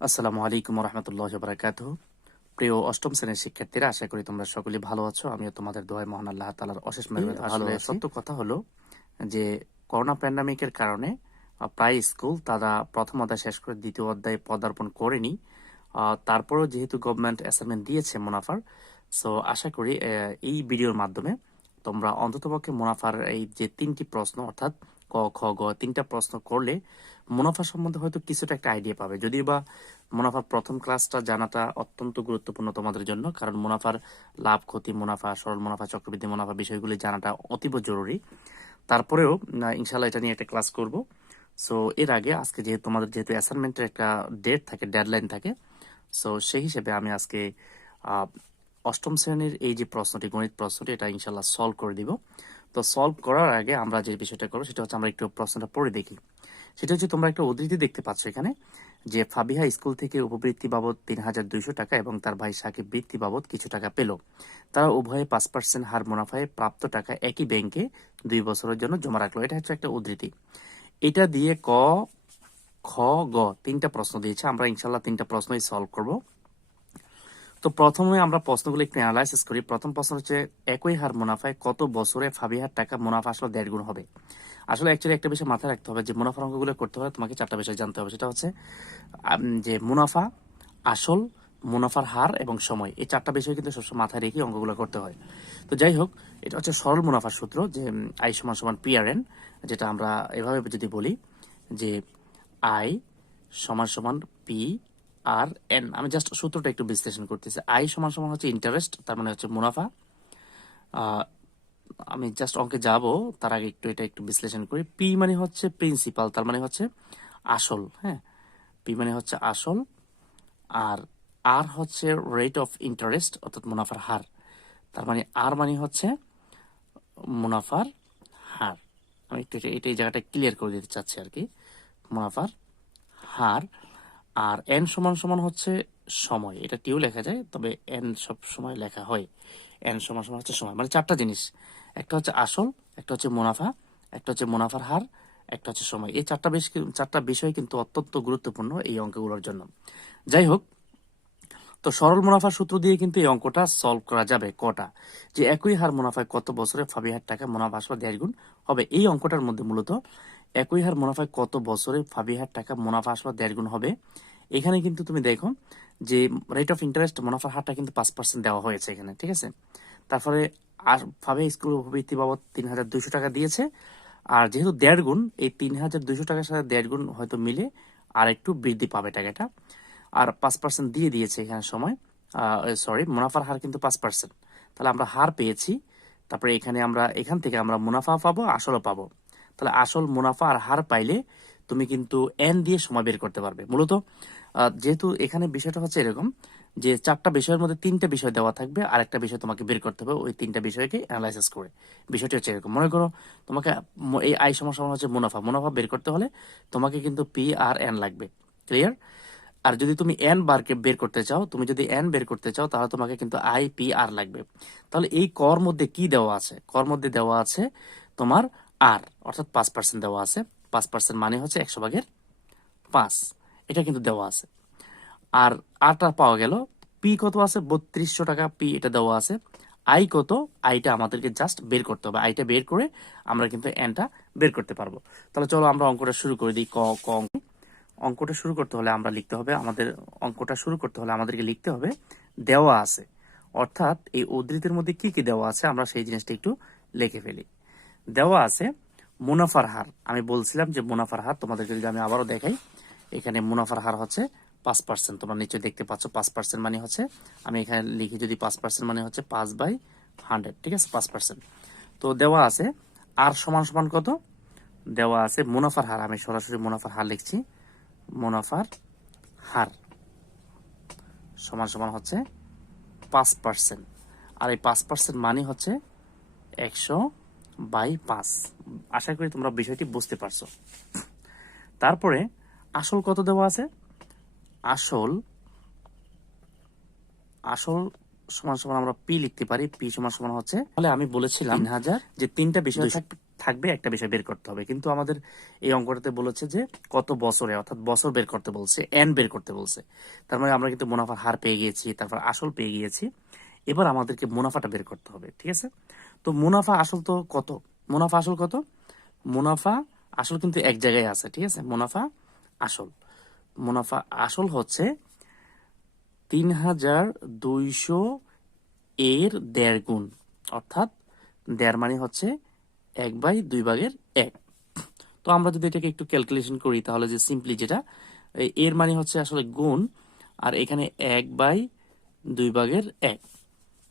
আসসালামু আলাইকুম রহমতুল্লাহ বারাকাতুহ। প্রিয় অষ্টম শ্রেণীর শিক্ষার্থীরা, আশা করি তোমরা সকলেই ভালো আছো। আমিও তোমাদের দোয়ায় মহান আল্লাহ তাআলার অশেষ মেহেরবানিতে ভালো আছি। সত্য কথা হলো যে করোনা প্যান্ডামিকের কারণে প্রায় স্কুল তারা প্রথম অধ্যায় শেষ করে দ্বিতীয় অধ্যায়ে পদার্পণ করেনি। তারপরেও যেহেতু গভর্নমেন্ট অ্যাসাইনমেন্ট দিয়েছে মুনাফার, সো আশা করি এই ভিডিওর মাধ্যমে তোমরা অন্ততপক্ষে মুনাফার এই যে তিনটি প্রশ্ন অর্থাৎ ক খ গ তিনটা প্রশ্ন করলে মুনাফা সম্বন্ধে হয়তো কিছুটা একটা আইডিয়া পাবে। যদিও বা মুনাফার প্রথম ক্লাসটা জানাটা অত্যন্ত গুরুত্বপূর্ণ তোমাদের জন্য, কারণ মুনাফার লাভ ক্ষতি মুনাফা, সরল মুনাফা, চক্রবৃদ্ধি মুনাফা বিষয়গুলি জানাটা অতীব জরুরি। তারপরেও ইনশাল্লাহ এটা নিয়ে একটা ক্লাস করব। সো এর আগে আজকে যেহেতু তোমাদের যেহেতু অ্যাসাইনমেন্টের একটা ডেট থাকে, ডেডলাইন থাকে, সো সেই হিসেবে আমি আজকে অষ্টম শ্রেণীর এই যে প্রশ্নটি, গণিত প্রশ্নটি, এটা ইনশাল্লাহ সলভ করে দিব। তো সলভ করার আগে আমরা যে বিষয়টা করবো সেটা হচ্ছে আমরা একটু প্রশ্নটা পড়ে দেখি। সেটা হচ্ছে তোমরা একটা উদ্ধৃতি দেখতে পাচ্ছ এখানে যে ফাবিহা স্কুল থেকে উপবৃত্তি বাবদ ৩,২০০ টাকা এবং তার ভাই সাকিব বৃত্তি বাবদ কিছু টাকা পেল। তারা উভয়ে ৫% হার মুনাফায় প্রাপ্ত টাকা একই ব্যাংকে ২ বছরের জন্য জমা রাখলো। এটা হচ্ছে একটা উদ্ধৃতি। এটা দিয়ে ক খ গ তিনটা প্রশ্ন দিয়েছে। আমরা ইনশাল্লাহ তিনটা প্রশ্নই সলভ করব। তো প্রথমে আমরা প্রশ্নগুলো একটু অ্যানালাইসিস করি। প্রথম প্রশ্ন হচ্ছে একই হার মুনাফায় কত বছরে ফাবিহার টাকা মুনাফা আসলে ১.৫ গুণ হবে। আসলে অ্যাকচুয়ালি একটা বিষয় মাথায় রাখতে হবে যে মুনাফার অঙ্কগুলো করতে হলে তোমাকে 4টা বিষয় জানতে হবে। সেটা হচ্ছে যে মুনাফা, আসল, মুনাফার হার এবং সময়। এই 4টা বিষয় কিন্তু সবসময় মাথায় রেখে অঙ্কগুলো করতে হয়। তো যাই হোক, এটা হচ্ছে সরল মুনাফার সূত্র, যে আই সমান সমান PRN, যেটা আমরা এভাবে যদি বলি যে আই সমান সমান PRN। আমি জাস্ট সূত্রটা একটু বিশ্লেষণ করতেছি। আই সমান সমান হচ্ছে ইন্টারেস্ট, তার মানে হচ্ছে মুনাফা। আমি জাস্ট অঙ্কে যাব তার আগে এটা একটু বিশ্লেষণ করি। পি মানে হচ্ছে প্রিন্সিপাল, তার মানে হচ্ছে আসল। হ্যাঁ, পি মানে হচ্ছে আসল। আর আর হচ্ছে রেট অফ ইন্টারেস্ট অর্থাৎ মুনাফার হার, তার মানে আর মানে হচ্ছে মুনাফার হার। আমি একটু এটা এই জায়গাটা ক্লিয়ার করে দিতে চাচ্ছি আর কি, মুনাফার হার। আর এন সমান সমান হচ্ছে সময়। এটা টিও লেখা যায়, তবে এন সব সময় লেখা হয়। এন সমান সমান হচ্ছে সময়। মানে 4টা জিনিস, একটা হচ্ছে আসল, একটা হচ্ছে মুনাফা, একটা হচ্ছে মুনাফার হার, একটা হচ্ছে সময়। এই 4টা বিষয় কিন্তু অত্যন্ত গুরুত্বপূর্ণ এই অঙ্কগুলোর জন্য। যাই হোক, তো সরল মুনাফার সূত্র দিয়ে কিন্তু এই অঙ্কটা সলভ করা যাবে। কটা যে একই হার মুনাফায় কত বছরে ফাবিহার টাকা মুনাফা আসলে 1.5 গুণ হবে। এই অঙ্কটার মধ্যে মূলত একই হার মুনাফায় কত বছরে ফাবিহার টাকা মুনাফা আসলে 1.5 গুণ হবে। এখানে কিন্তু তুমি দেখো যে রেট অফ ইন্টারেস্ট মুনাফার হারটা কিন্তু 5% দেওয়া হয়েছে এখানে, ঠিক আছে। তারপরে আর ফাবিহা স্কুল উপবৃত্তি বাবদ ৩,২০০ টাকা দিয়েছে। আর যেহেতু 1.5 গুণ, এই ৩,২০০ টাকার সাথে 1.5 গুণ হয়তো মিলে আর একটু বৃদ্ধি পাবে টাকাটা। আর 5% দিয়ে দিয়েছে এখানে সময়, সরি, মুনাফার হার কিন্তু 5%। তাহলে আমরা হার পেয়েছি। তারপরে এখান থেকে আমরা মুনাফা পাবো, আসলও পাবো। তাহলে আসল, মুনাফা আর হার পাইলে তুমি কিন্তু এন দিয়ে সময় বের করতে পারবে। মূলত যেহেতু এখানে বিষয়টা হচ্ছে এরকম যে 4টা বিষয়ের মধ্যে 3টা বিষয় দেওয়া থাকবে, আর একটা বিষয় তোমাকে বের করতে হবে ওই 3টা বিষয়কে অ্যানালাইসিস করে। বিষয়টি হচ্ছে এরকম, মনে করো তোমাকে এই আই সমান সমান হচ্ছে মুনাফা। মুনাফা বের করতে হলে তোমাকে কিন্তু PRN লাগবে। ক্লিয়ার? আর যদি তুমি এন বারকে বের করতে চাও, তাহলে তোমাকে কিন্তু IPR লাগবে। তাহলে এই কর মধ্যে কি দেওয়া আছে? কর মধ্যে দেওয়া আছে তোমার আর, অর্থাৎ 5% দেওয়া আছে। 5% মানে হচ্ছে 100/5, এটা কিন্তু দেওয়া আছে। আর আরটা পাওয়া গেল। পি কত আছে? ৩২০০ টাকা পি, এটা দেওয়া আছে। আই কত? আইটা আমাদেরকে জাস্ট বের করতে হবে। আইটা বের করে আমরা কিন্তু এনটা বের করতে পারবো। তাহলে চলো আমরা অঙ্কটা শুরু করে দিই। অঙ্কটা শুরু করতে হলে আমাদেরকে লিখতে হবে দেওয়া আছে। অর্থাৎ এই উদ্ধৃতির মধ্যে কি কি দেওয়া আছে আমরা সেই জিনিসটা একটু লিখে ফেলি। দেওয়া আছে মুনাফার হার। আমি বলছিলাম যে মুনাফার হার তোমাদেরকে যদি আমি আবারও দেখাই, এখানে মুনাফার হার হচ্ছে 5%। তোমরা নিচে দেখতে পাচ্ছ 5% মানে হচ্ছে, আমি এখানে লিখি যদি 5% মানে হচ্ছে 5/100, ঠিক আছে, 5%। তো দেওয়া আছে আর সমান সমান কত? দেওয়া আছে মুনাফার হার। আমি সরাসরি মুনাফার হার লিখছি। মুনাফার হার সমান সমান হচ্ছে 5%। আর এই 5% মানে হচ্ছে 100/5। আশা করি তোমরা বিষয়টি বুঝতে পারছো। তারপরে আসল কত দেওয়া আছে? আসল সমান সমান আমরা পি লিখতে পারি। পি সমান সমান হচ্ছে, তাহলে আমি বলেছিলাম 3000, যে 3টা বিষয় থাকবে, থাকবে, একটা বিষয় বের করতে হবে। কিন্তু আমাদের এই অঙ্কটাতে বলেছে যে কত বছরে, অর্থাৎ বছর বের করতে বলছে, এন বের করতে বলছে। তার মানে আমরা কিন্তু মুনাফার হার পেয়ে গিয়েছি, তারপর আসল পেয়ে গিয়েছি। এবার আমাদেরকে মুনাফাটা বের করতে হবে, ঠিক আছে? তো মুনাফা আসল তো কত, মুনাফা আসল কত? মুনাফা আসল কিন্তু এক জায়গায় আছে, ঠিক আছে? মুনাফা আসল, মুনাফা আসল হচ্ছে ৩,২০০ এর ১.৫ গুণ, অর্থাৎ ১.৫ মানে হচ্ছে ১/২ তো আমরা যদি এটাকে একটু ক্যালকুলেশন করি তাহলে যে সিম্পলি যেটা এর মানে হচ্ছে আসলে গুণ, আর এখানে ১/২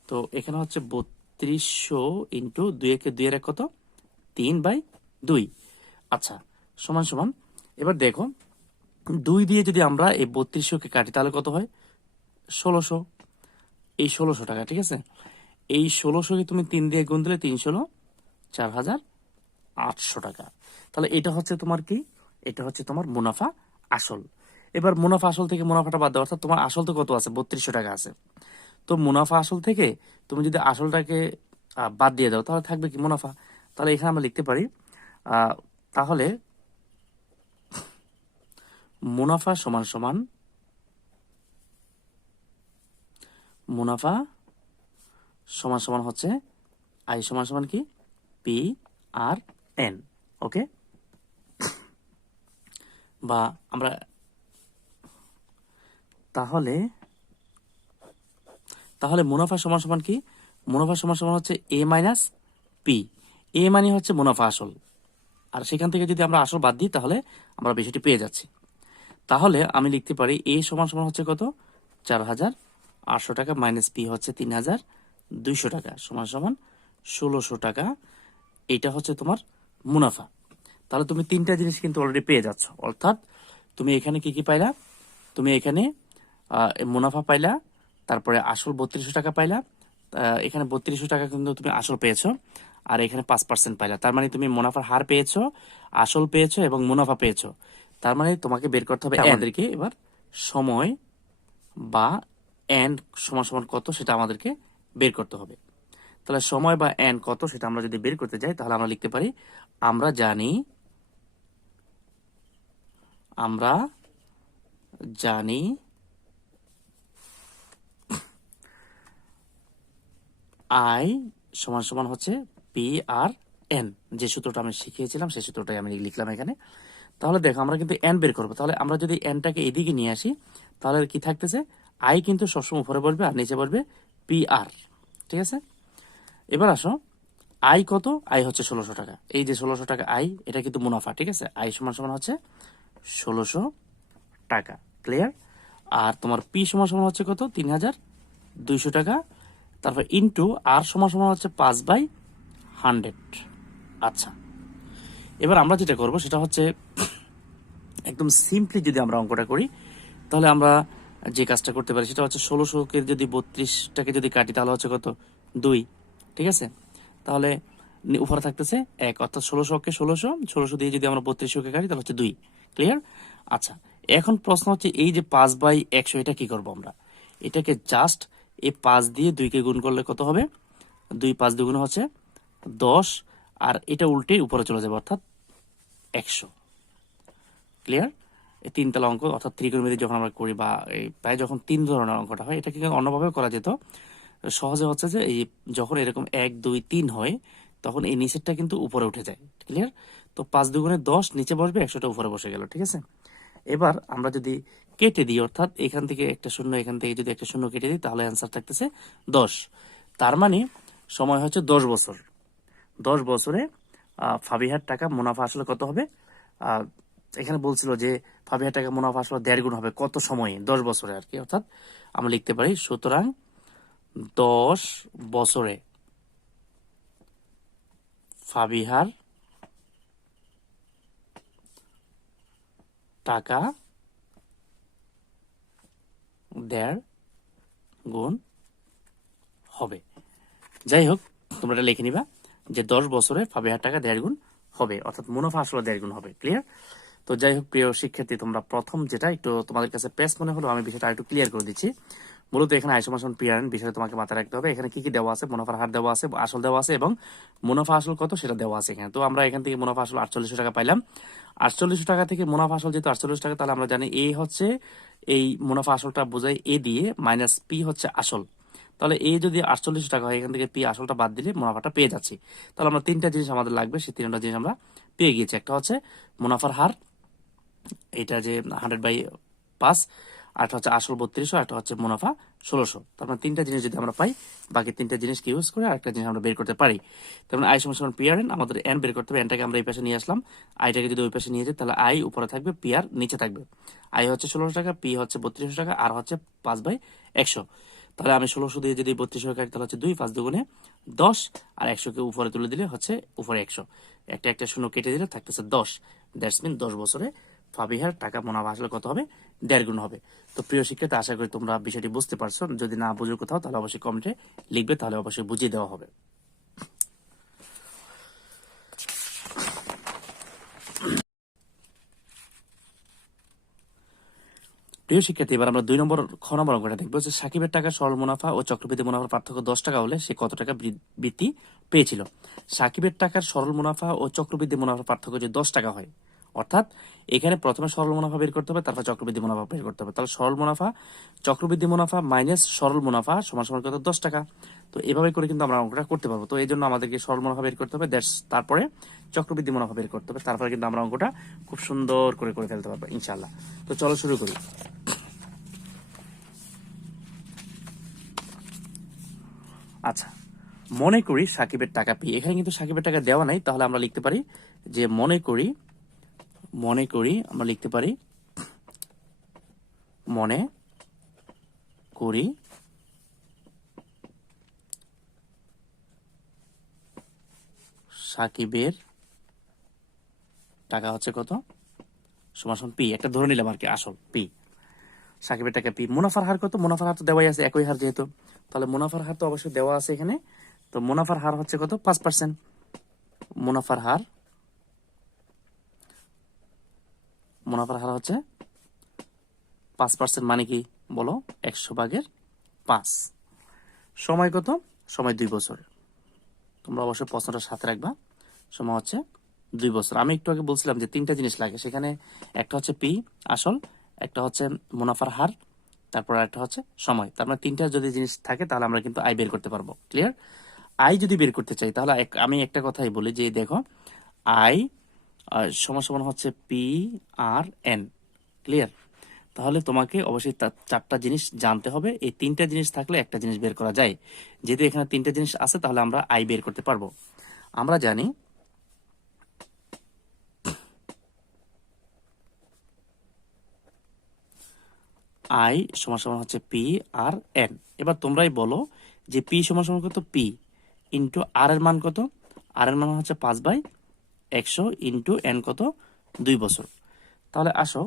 তো এখানে হচ্ছে ৩২০০ ইন্টু ২ কত, ৩/২। আচ্ছা, সমান সমান, এবার দেখো ২ দিয়ে যদি আমরা এই ৩২০০ কে কাটি তাহলে কত হয়? ১৬০০। এই ১৬০০ টাকা, ঠিক আছে? এই ১৬০০ কে তুমি ৩ দিয়ে গুণ দিলে ৩ × ৪,৮০০ টাকা। তাহলে এটা হচ্ছে তোমার কি? এটা হচ্ছে তোমার মুনাফা আসল। এবার মুনাফা আসল থেকে মুনাফাটা বাদ দাও, অর্থাৎ তোমার আসল তো কত আছে? ৩২০০ টাকা আছে। তো মুনাফা আসল থেকে তুমি যদি আসলটাকে বাদ দিয়ে দাও তাহলে থাকবে কি? মুনাফা। তাহলে এখানে আমরা লিখতে পারি তাহলে মুনাফা সমান সমান, মুনাফা সমান সমান হচ্ছে আই সমান সমান কি? P R N. ওকে, বা আমরা তাহলে তাহলে মুনাফা সমান সমান কি? মুনাফা সমান সমান হচ্ছে এ মাইনাস পি। এ মানে হচ্ছে মুনাফা আসল, আর সেখান থেকে যদি আমরা আসল বাদ দিই তাহলে আমরা বিষয়টি পেয়ে যাচ্ছি। তাহলে আমি লিখতে পারি এ সমান সমান হচ্ছে কত? ৪,৮০০ টাকা মাইনাস পি হচ্ছে ৩,২০০ টাকা সমান সমান ১৬০০ টাকা। এটা হচ্ছে তোমার মুনাফা। তাহলে তুমি তিনটা জিনিস কিন্তু অলরেডি পেয়ে যাচ্ছ, অর্থাৎ তুমি এখানে কি কি পাইলা? তুমি এখানে মুনাফা পাইলা, তারপরে আসল ৩২০০ টাকা পাইলা, এখানে ৩২০০ টাকা কিন্তু তুমি আসল পেয়েছো, আর এখানে ৫% পাইলা। তার মানে তুমি মুনাফার হার পেয়েছো, আসল পেয়েছো এবং মুনাফা পেয়েছো। তার মানে তোমাকে বের করতে হবে আমাদেরকে এবার সময় বা এন সমান সমান কত সেটা আমাদেরকে বের করতে হবে। তাহলে সময় বা এন কত সেটা আমরা যদি বের করতে যাই তাহলে আমরা লিখতে পারি আমরা জানি আই সমান সমান হচ্ছে পি আর এন। যে সূত্রটা আমি শিখিয়েছিলাম সেই সূত্রটাই আমি লিখলাম এখানে। তাহলে দেখো আমরা কিন্তু এন বের করবো। তাহলে আমরা যদি এনটাকে এদিকে নিয়ে আসি তাহলে কি থাকতেছে? আই কিন্তু সবসময় উপরে বলবে আর নিচে বলবে পি আর, ঠিক আছে? এবার আসো, আই কত? আই হচ্ছে ১৬০০ টাকা। এই যে ১৬০০ টাকা আই, এটা কিন্তু মুনাফা, ঠিক আছে? আই সমান সমান হচ্ছে ১৬০০ টাকা, ক্লিয়ার? আর তোমার পি সমান সমান হচ্ছে কত? ৩,২০০ টাকা। তারপর ইন্টু আর সমান সমান হচ্ছে 5/100। আচ্ছা, এবার আমরা যেটা করব সেটা হচ্ছে একদম সিম্পলি যদি আমরা অঙ্কটা করি তাহলে আমরা যে কাজটা করতে পারি সেটা হচ্ছে ১৬০০ কে যদি ৩২টাকে যদি কাটি তাহলে হচ্ছে কত? ২, ঠিক আছে? তাহলে উপরে থাকতেছে ১, অর্থাৎ ১৬০০ ১৬০০ দিয়ে যদি আমরা ৩২০০ কে কাটি তাহলে হচ্ছে ২, ক্লিয়ার? আচ্ছা, এখন প্রশ্ন হচ্ছে এই যে 5/100 এটা কি করব আমরা? এটাকে জাস্ট এই ৫ দিয়ে ২কে গুণ করলে কত হবে? ২ ৫ দুগুণ হচ্ছে ১০, আর এটা উল্টে উপরে চলে যাবে, অর্থাৎ ১০০, ক্লিয়ার? এই ৩ তলা অঙ্ক, অর্থাৎ ত্রিকোণমিতি যখন আমরা করি বা এই প্রায় যখন ৩ ধরনের অঙ্কটা হয় এটা কিন্তু অন্যভাবেও করা যেত। সহজে হচ্ছে যে এই যখন এরকম ১ ২ ৩ হয় তখন এই নিচেরটা কিন্তু উপরে উঠে যায়, ক্লিয়ার? তো ৫ দুগুণে ১০ নিচে বসবে, ১০০টা উপরে বসে গেল, ঠিক আছে? এবার আমরা যদি কেটে দিই, অর্থাৎ এখান থেকে একটা শূন্য, এখান থেকে যদি একটা শূন্য কেটে দিই তাহলে অ্যান্সার থাকতেছে ১০। তার মানে সময় হচ্ছে ১০ বছর। ১০ বছরে ফাবিহার টাকা মুনাফা আসলে কত হবে? এখানে বলছিল যে ফাবিহার টাকা মুনাফা আসলে ১.৫ গুণ হবে কত সময়ে? ১০ বছরে আর কি। অর্থাৎ আমরা লিখতে পারি সুতরাং ১০ বছরে ফাবিহার টাকা ১.৫ গুণ হবে। যাই হোক, তোমরা এটা লিখে নিবা যে ১০ বছরে ফাবিহার টাকা ১.৫ গুণ হবে, অর্থাৎ মুনাফা আসলে ১.৫ গুণ হবে, ক্লিয়ার? তো যাই হোক প্রিয় শিক্ষার্থী, তোমরা প্রথম যেটা একটু তোমাদের কাছে পেস মনে হলো আমি বিষয়টা একটু ক্লিয়ার করে দিচ্ছি। মূলত এখানে আয় সমান পি আর এন বিষয়ে তোমাকে মাথায় রাখতে হবে। এখানে কি কি দেওয়া আছে, মুনাফার হার দেওয়া আছে, আসল দেওয়া আছে এবং মুনাফা আসল কত সেটা দেওয়া আছে এখানে। তো আমরা এখান থেকে মুনাফা আসল 4800 টাকা পাইলাম। 4800 টাকা থেকে মুনাফা আসল যেহেতু 48 টাকা, তাহলে আমরা জানি এ হচ্ছে এই মুনাফা আসলটা বোঝাই এ দিয়ে, মাইনাস পি হচ্ছে আসল। তাহলে এ যদি 48 টাকা হয়, এখান থেকে পি আসলটা বাদ দিলে মুনাফাটা পেয়ে যাচ্ছি। তাহলে আমরা তিনটা জিনিস আমাদের লাগবে, সেই তিনটা জিনিস আমরা পেয়ে গিয়েছি। একটা হচ্ছে মুনাফার হার, এটা যে 100/5, আরেকটা হচ্ছে আসল 3200, একটা হচ্ছে মুনাফা 1600। তার মানে তিনটা জিনিস যদি আমরা পাই, বাকি তিনটা জিনিসকে ইউজ করে আরেকটা জিনিস আমরা বের করতে পারি। তার মানে আই সমান পি আর এন, আমাদের এন বের করতে হবে। এনটাকে আমরা এই পাশে নিয়ে আসলাম, আইটাকে যদি ওই পাশে নিয়ে যাই তাহলে আই উপরে থাকবে, পি আর নিচে থাকবে। আই হচ্ছে 1600 টাকা, পি হচ্ছে 3200 টাকা, আর হচ্ছে 5/100। তাহলে আমি 1600 দিয়ে যদি 3200 কাটি তাহলে হচ্ছে 2, 5 দুগুণে 10, আর 100কে উপরে তুলে দিলে হচ্ছে উপরে 100, একটা একটা শূন্য কেটে দিলে থাকতেছে 10। দ্যাটস মিন 10 বছরে ফাবিহার টাকা মুনাফা আসলে কত হবে, 1.5 গুণ হবে। তো প্রিয় শিক্ষার্থী, আশা করি তোমরা বিষয়টি বুঝতে পারছো। যদি না বুঝো কোথাও, তাহলে অবশ্যই কমেন্টে লিখবে, তাহলে অবশ্যই বুঝিয়ে দেওয়া হবে। প্রিয় শিক্ষার্থী, এবার আমরা 2 নম্বর খ নম্বর অঙ্কটা দেখবো যে সাকিবের টাকা সরল মুনাফা ও চক্রবৃদ্ধি মুনাফার পার্থক্য 10 টাকা হলে সে কত টাকা বৃত্তি পেয়েছিল। সাকিবের টাকার সরল মুনাফা ও চক্রবৃদ্ধি মুনাফার পার্থক্য যদি 10 টাকা হয়, অর্থাৎ এখানে প্রথমে সরল মুনাফা বের করতে হবে, তারপর চক্রবৃদ্ধি মুনাফা বের করতে হবে। তাহলে সরল মুনাফা চক্রবৃদ্ধি মুনাফা মাইনাস সরল মুনাফা সমান সমান কত, 10 টাকা। তো এভাবে করে কিন্তু আমরা অঙ্কটা করতে পারবো। তো এই জন্য আমাদেরকে সরল মুনাফা বের করতে হবে, তারপরে চক্রবৃদ্ধি মুনাফা বের করতে হবে, তারপরে কিন্তু আমরা অঙ্কটা খুব সুন্দর করে ফেলতে পারবো ইনশাআল্লাহ। তো চলো শুরু করি। আচ্ছা, মনে করি সাকিবের টাকা পি। এখানে কিন্তু সাকিবের টাকা দেওয়া নাই, তাহলে আমরা লিখতে পারি যে মনে করি আমরা লিখতে পারি মনে করি সাকিবের টাকা হচ্ছে কত, সমান পি, একটা ধরে নিলাম আর কি, আসল পি। সাকিবের টাকা পি। মুনাফার হার কত, মুনাফার হার তো দেওয়াই আছে, একই হার যেহেতু, তাহলে মুনাফার হার তো অবশ্যই দেওয়া আছে এখানে। তো মুনাফার হার হচ্ছে কত, 5%। মুনাফার হার হচ্ছে 5%, মানে কি বলো, 100/5। সময় কত, সময় 2 বছর। তোমরা অবশ্যই প্রশ্নটা সাথে রাখবা, সময় হচ্ছে 2 বছর। আমি একটু আগে বলছিলাম যে তিনটা জিনিস লাগে সেখানে, একটা হচ্ছে পি আসল, একটা হচ্ছে মুনাফার হার, তারপর একটা হচ্ছে সময়। তার মানে তিনটা যদি জিনিস থাকে তাহলে আমরা কিন্তু আয় বের করতে পারবো। ক্লিয়ার? আয় যদি বের করতে চাই তাহলে আমি একটা কথাই বলি যে দেখো, আয় সমান সমান হচ্ছে পি আর এন। ক্লিয়ার? তাহলে তোমাকে অবশ্যই চারটা জিনিস জানতে হবে। এই তিনটা জিনিস থাকলে একটা জিনিস বের করা যায়। যেহেতু এখানে তিনটা জিনিস আছে, তাহলে আমরা আয় বের করতে পারবো। আমরা জানি আই সমান সমান হচ্ছে পি আর এন। এবার তোমরাই বলো যে পি সমান সমান কত, পি ইন্টু আর এর মান কত, আর এর মান হচ্ছে 5/100 ইন্টু এন কত, 2 বছর। তাহলে আসো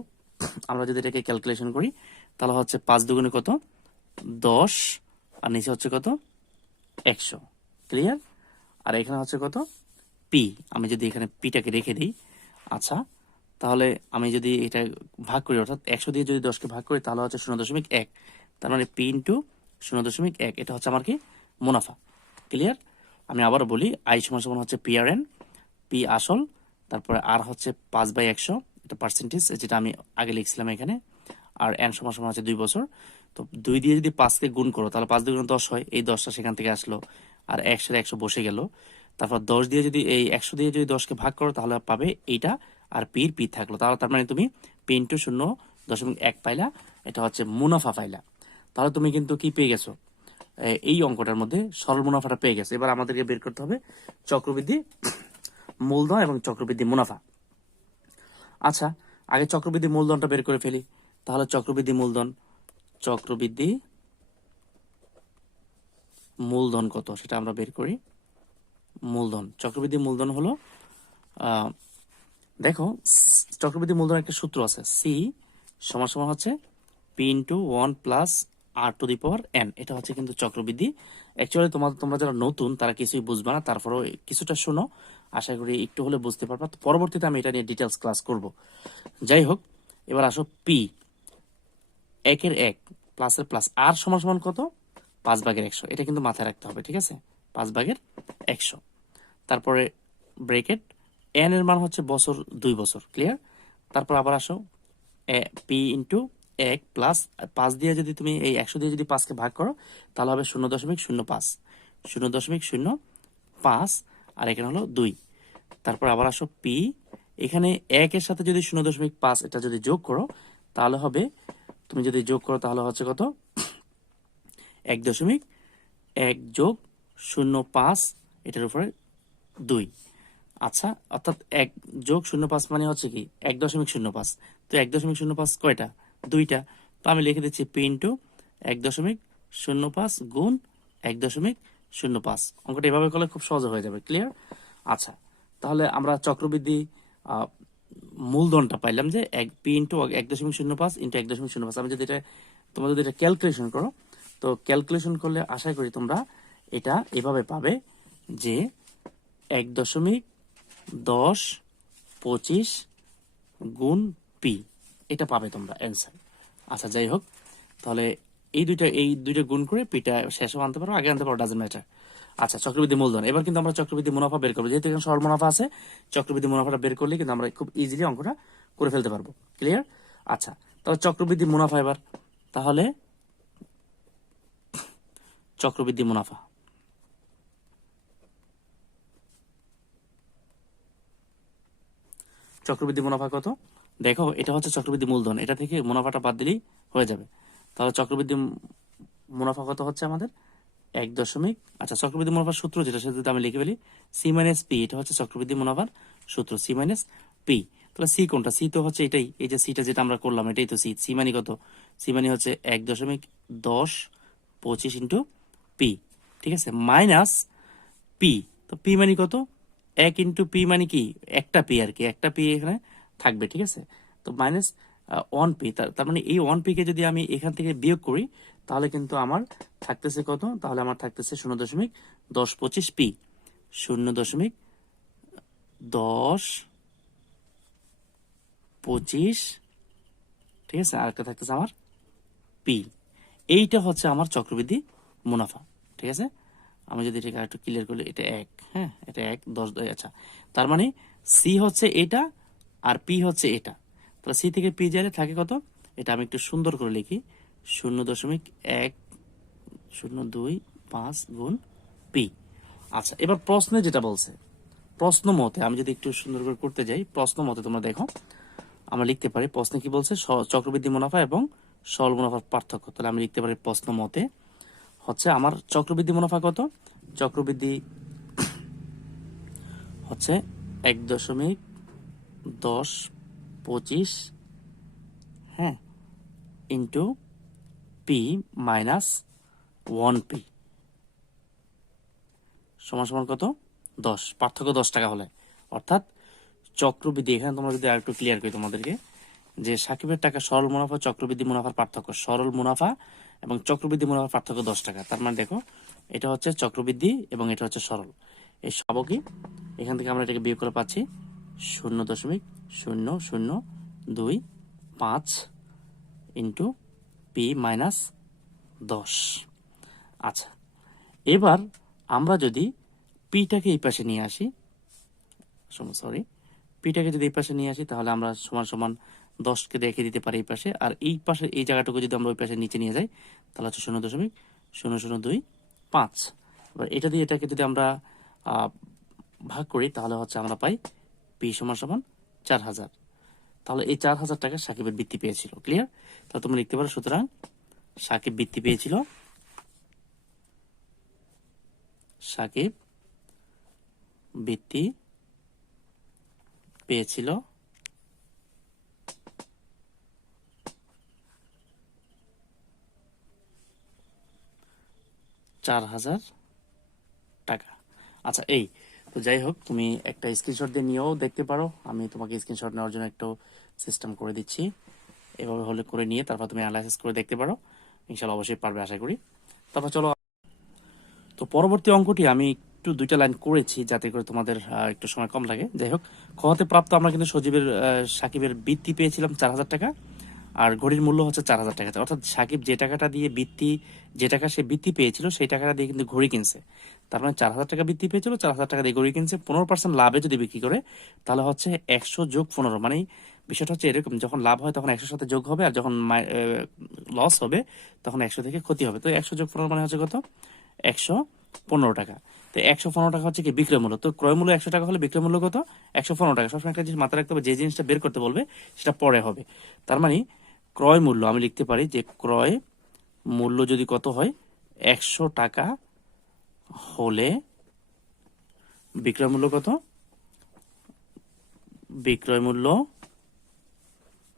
আমরা যদি এটাকে ক্যালকুলেশন করি, তাহলে হচ্ছে 5 দুগুণে কত, 10, আর নিচে হচ্ছে কত, 100। ক্লিয়ার? আর এখানে হচ্ছে কত, পি। আমি যদি এখানে পিটাকে রেখে দিই, আচ্ছা, তাহলে আমি যদি এটা ভাগ করি, অর্থাৎ 100 দিয়ে যদি 10কে ভাগ করি তাহলে হচ্ছে 0.1। তার মানে পি ইন্টু 0.1, এটা হচ্ছে আমার কি, মুনাফা। ক্লিয়ার? আমি আবার বলি, আই সমান সমান হচ্ছে পি আর এন, পি আসল, তারপরে আর হচ্ছে 5/100, এটা পার্সেন্টেজ যেটা আমি আগে লিখছিলাম এখানে, আর এন সমান সমান হচ্ছে 2 বছর। তো 2 দিয়ে যদি 5কে গুণ করো তাহলে 5 দুগুণে 10 হয়, এই 10টা সেখান থেকে আসলো, আর 100 বসে গেল। তারপর 10 দিয়ে যদি এই 100 দিয়ে যদি 10কে ভাগ করো তাহলে পাবে এইটা, আর পি থাকলো। তাহলে তার মানে তুমি পি ইন্টু 0.1 পাইলা, এটা হচ্ছে মুনাফা পাইলা। তাহলে তুমি কিন্তু কি পেয়ে গেছো, এই অঙ্কটার মধ্যে সরল মুনাফাটা পেয়ে গেছে। এবার আমাদেরকে বের করতে হবে চক্রবৃদ্ধি মূলধন এবং চক্রবৃদ্ধি মুনাফা। আচ্ছা, আগে চক্রবৃদ্ধি মূলধনটা বের করে ফেলি। তাহলে চক্রবৃদ্ধি মূলধন কত সেটা আমরা বের করি। চক্রবৃদ্ধি মূলধন হলো, দেখো চক্রবৃদ্ধি মূলধন একটা সূত্র আছে, সি সমান সমান হচ্ছে P into 1 plus R to the power N. এটা হচ্ছে কিন্তু চক্রবৃদ্ধি। অ্যাকচুয়ালি তোমরা যারা নতুন তারা কিছুই বুঝবে না, তারপরেও কিছুটা শোনো, আশা করি একটু হলে বুঝতে পারবা। তো পরবর্তীতে আমি এটা নিয়ে ডিটেলস ক্লাস করব। যাই হোক, এবার আসো পি, 1 এর 1 প্লাসের প্লাস আর সমান সমান কত 5/100, এটা কিন্তু মাথায় রাখতে হবে, ঠিক আছে, 5/100। তারপরে ব্রেকেট এন এর মান হচ্ছে বছর 2 বছর, ক্লিয়ার। তারপর আবার আসো পি ইন্টু 1 প্লাস 5 দিয়ে যদি তুমি এই 100 দিয়ে যদি 5কে ভাগ করো তাহলে হবে 0.05, 0.05, আর এখানে হলো 2। তারপর আবার আসো পি, এখানে 1 এর সাথে যদি 0.5 এটা যদি যোগ করো তাহলে হবে, তুমি যদি যোগ করো তাহলে হচ্ছে কত 1.1 যোগ 0.5 এটার উপরে 2। আচ্ছা, অর্থাৎ 1 যোগ 0.5 মানে হচ্ছে কি 1.05। তো 1.05 কয়টা, 2টা। তো আমি লিখে দিচ্ছি পি ইন্টু 1.05 গুণ 1.05। অঙ্কটা এভাবে করলে খুব সহজ হয়ে যাবে, ক্লিয়ার। আচ্ছা, তাহলে আমরা চক্রবৃদ্ধি মূলধনটা পাইলাম যে পি ইন্টু 1.05 ইন্টু 1.05। আমি যদি এটা তোমরা যদি এটা ক্যালকুলেশন করো, তো ক্যালকুলেশন করলে আশা করি তোমরা এটা এভাবে পাবে যে 1.1025 গুণ পি, এটা পাবে তোমরা অ্যান্সার। আচ্ছা, যাই হোক, তাহলে এই দুইটা গুণ করে পিটা শেষও আনতে পারো, আগে আনতে পারো, ডাজন্ট ম্যাটার। আচ্ছা, চক্রবৃদ্ধি মূলধন, এবার কিন্তু আমরা চক্রবৃদ্ধি মুনাফা বের করবো, যেহেতু এখানে সরল মুনাফা আছে, চক্রবৃদ্ধি মুনাফাটা বের করলে কিন্তু আমরা খুব ইজিলি অঙ্কটা করে ফেলতে পারবো, ক্লিয়ার। আচ্ছা, তাহলে চক্রবৃদ্ধি মুনাফা এবার, তাহলে চক্রবৃদ্ধি মুনাফা, চক্রবৃদ্ধি মুনাফা কত দেখো, এটা হচ্ছে চক্রবৃদ্ধি মূলধন, এটা থেকে মুনাফাটা বাদ দিলেই হয়ে যাবে। তাহলে চক্রবৃদ্ধি মুনাফা কত হচ্ছে আমাদের 1 আচ্ছা, চক্রবৃদ্ধি মুনাফার সূত্র যেটা সেটা যদি আমি লিখে ফেলি সি মাইনাস পি, এটা হচ্ছে চক্রবৃদ্ধি মুনাফার সূত্র, সি মাইনাস পি। তাহলে সি কোনটা, সি তো হচ্ছে এটাই, এই যে সিটা যেটা আমরা করলাম এটাই তো সি। সি মানে কত, সি মানে হচ্ছে 1.1025 ইন্টু পি, ঠিক আছে, মাইনাস পি। তো পি মানে কত, 1 ইন্টু পি মানে কি একটা পি আর কি, একটা পি এখানে থাকবে, ঠিক আছে। তো মাইনাস 1 পি, তার মানে এই 1 পি কে যদি আমি এখান থেকে বিয়োগ করি তাহলে কিন্তু আমার থাকতেছে কত, তাহলে আমার থাকতেছে 0.1025 পি, 0.1025, ঠিক আছে, আর একটা থাকতেছে আমার পি। এইটা হচ্ছে আমার চক্রবৃদ্ধি মুনাফা, ঠিক আছে। আমি যদি এটাকে একটু ক্লিয়ার করলে, এটা 1, হ্যাঁ, এটা 1 10 আচ্ছা, তার মানে সি হচ্ছে এটা আর পি হচ্ছে এটা। তাহলে সি থেকে পি যাইলে থাকে কত, এটা আমি একটু সুন্দর করে লিখি, 0.1025 গুণ পি। আচ্ছা, এবার প্রশ্নে যেটা বলছে, প্রশ্ন মতে আমি যদি একটু সুন্দর করে করতে যাই, প্রশ্ন মতে তোমরা দেখো আমরা লিখতে পারি, প্রশ্নে কি বলছে, চক্রবৃদ্ধি মুনাফা এবং সরল মুনাফার পার্থক্য। তাহলে আমি লিখতে পারি প্রশ্ন মতে হচ্ছে আমার চক্রবৃদ্ধি মুনাফা কত, চক্রবৃদ্ধি হচ্ছে 1.1025, হ্যাঁ, ইন্টু পি মাইনাস 1 পি সমান সমান কত 10, পার্থক্য 10 টাকা হলে। অর্থাৎ চক্রবৃদ্ধি, এখানে তোমরা যদি আরেকটু ক্লিয়ার করি তোমাদেরকে, যে সাকিবের টাকা সরল মুনাফা চক্রবৃদ্ধি মুনাফার পার্থক্য, সরল মুনাফা এবং চক্রবৃদ্ধি মুনাফার পার্থক্য 10 টাকা। তার মানে দেখো এটা হচ্ছে চক্রবৃদ্ধি এবং এটা হচ্ছে সরল, এই সব কি এখান থেকে আমরা এটাকে বিয়োগ করে পাচ্ছি 0.0025 ইন্টু পি মাইনাস 10। আচ্ছা, এবার আমরা যদি পিটাকে এই পাশে নিয়ে আসি, পিটাকে যদি এই পাশে নিয়ে আসি তাহলে আমরা সমান সমান 10কে রেখে দিতে পারি এই পাশে, আর এই পাশে এই জায়গাটুকু যদি আমরা ওই পাশে নিচে নিয়ে যাই তাহলে হচ্ছে 0.0025। এবার এটা দিয়ে এটাকে যদি আমরা ভাগ করি তাহলে হচ্ছে আমরা পাই পি সমান সমান 4000। তাহলে এই 4000 টাকা সাকিবের বৃত্তি পেয়েছিল, ক্লিয়ার। তাহলে তোমরা লিখতে পারো, সুতরাং সাকিব বৃত্তি পেয়েছিল, সাকিব বৃত্তি পেয়েছিল 4000 টাকা। আচ্ছা, এই তো যাই হোক, তুমি একটা স্ক্রিনশট দিয়ে নিয়েও দেখতে পারো, আমি তোমাকে স্ক্রিনশট নেওয়ার জন্য একটা সিস্টেম করে দিচ্ছি, এভাবে হলে করে নিয়ে তারপর তুমি অ্যানালাইসিস করে দেখতে পারো, ইনশাআল্লাহ অবশ্যই পারবে আশা করি। তারপর চলো, তো পরবর্তী অঙ্কটি আমি একটু 2টা লাইন করেছি যাতে করে তোমাদের একটু সময় কম লাগে। যাই হোক, খতে প্রাপ্ত আমরা কিন্তু সাকিবের বৃত্তি পেয়েছিলাম 4000 টাকা, আর ঘড়ির মূল্য হচ্ছে 4,000 টাকা। অর্থাৎ সাকিব যে টাকাটা দিয়ে যে টাকা সে বৃত্তি পেয়েছিল সেই টাকাটা দিয়ে কিন্তু ঘড়ি কিনছে। তার মানে 4,000 টাকা বৃত্তি পেয়েছিল, 4,000 টাকা দিয়ে ঘড়ি কিনছে। 15% লাভে যদি বিক্রি করে তাহলে হচ্ছে 100 যোগ 15, মানে বিষয়টা হচ্ছে এরকম, যখন লাভ হয় তখন 100 সাথে যোগ হবে, আর যখন লস হবে তখন 100 থেকে ক্ষতি হবে। তো 100 যোগ 15 মানে হচ্ছে কত? 115 টাকা। তো 115 টাকা হচ্ছে কি বিক্রয় মূল্য। তো ক্রয় মূল্য 100 টাকা হলে বিক্রয় মূল্য কত? 115 টাকা। সবসময় একটা জিনিস মাথায় রাখতে হবে, যে জিনিসটা বের করতে বলবে সেটা পরে হবে। তার মানে ক্রয় মূল্য আমি লিখতে পারি যে ক্রয় মূল্য যদি কত হয়, 100 টাকা হলে বিক্রয় মূল্য কত? বিক্রয় মূল্য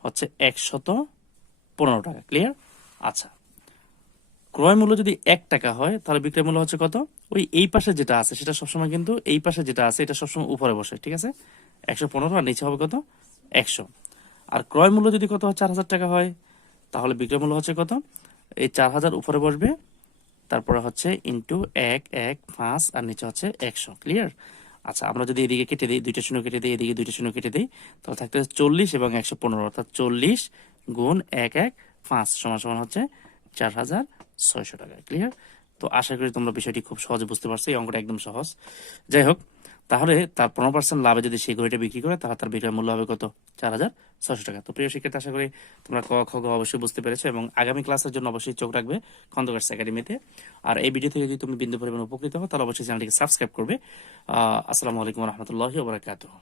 হচ্ছে 115 টাকা। ক্লিয়ার? আচ্ছা, ক্রয় মূল্য যদি 1 টাকা হয় তাহলে বিক্রয় মূল্য হচ্ছে কত? ওই এই পাশে যেটা আছে সেটা সবসময় কিন্তু এই পাশে যেটা আছে এটা সবসময় উপরে বসে, ঠিক আছে? 115 আর নিচে হবে কত? 100। আর ক্রয় মূল্য যদি কত হয়, 4,000 টাকা হয়, তাহলে বিক্রয় মূল্য হচ্ছে কত? এই 4,000 উপরে বসবে, তারপরে হচ্ছে ইন্টু 1,1,5 আর নিচে হচ্ছে 100। ক্লিয়ার? আচ্ছা, আমরা যদি এদিকে কেটে দিই, 2টা শূন্য কেটে দিই, এদিকে 2টা শূন্য কেটে দিই, তাহলে থাকতে 40 এবং 115, অর্থাৎ 40 গুণ 1,1,5 সমান সমান হচ্ছে 4,600 টাকা। ক্লিয়ার? তো আশা করি তোমরা বিষয়টি খুব সহজে বুঝতে পারছো। এই অঙ্কটা একদম সহজ। যাই হোক, তাহলে তার 15% লাভে যদি সেই ঘড়িটা বিক্রি করে তাহলে তার বিক্রয় মূল্য হবে কত? 4,600 টাকা। তো প্রিয় শিক্ষার্থী, আশা করি তোমরা ক খ গ অবশ্যই বুঝতে পেরেছো এবং আগামী ক্লাসের জন্য অবশ্যই চোখ রাখবে খন্দকার একাডেমিতে। আর এই ভিডিও থেকে যদি তুমি বিন্দু পরিমাণ উপকৃত হও তাহলে অবশ্যই চ্যানেলটিকে সাবস্ক্রাইব করবে। আসসালামু আলাইকুম রহমতুল্লাহি ওয়া বারাকাতুহু।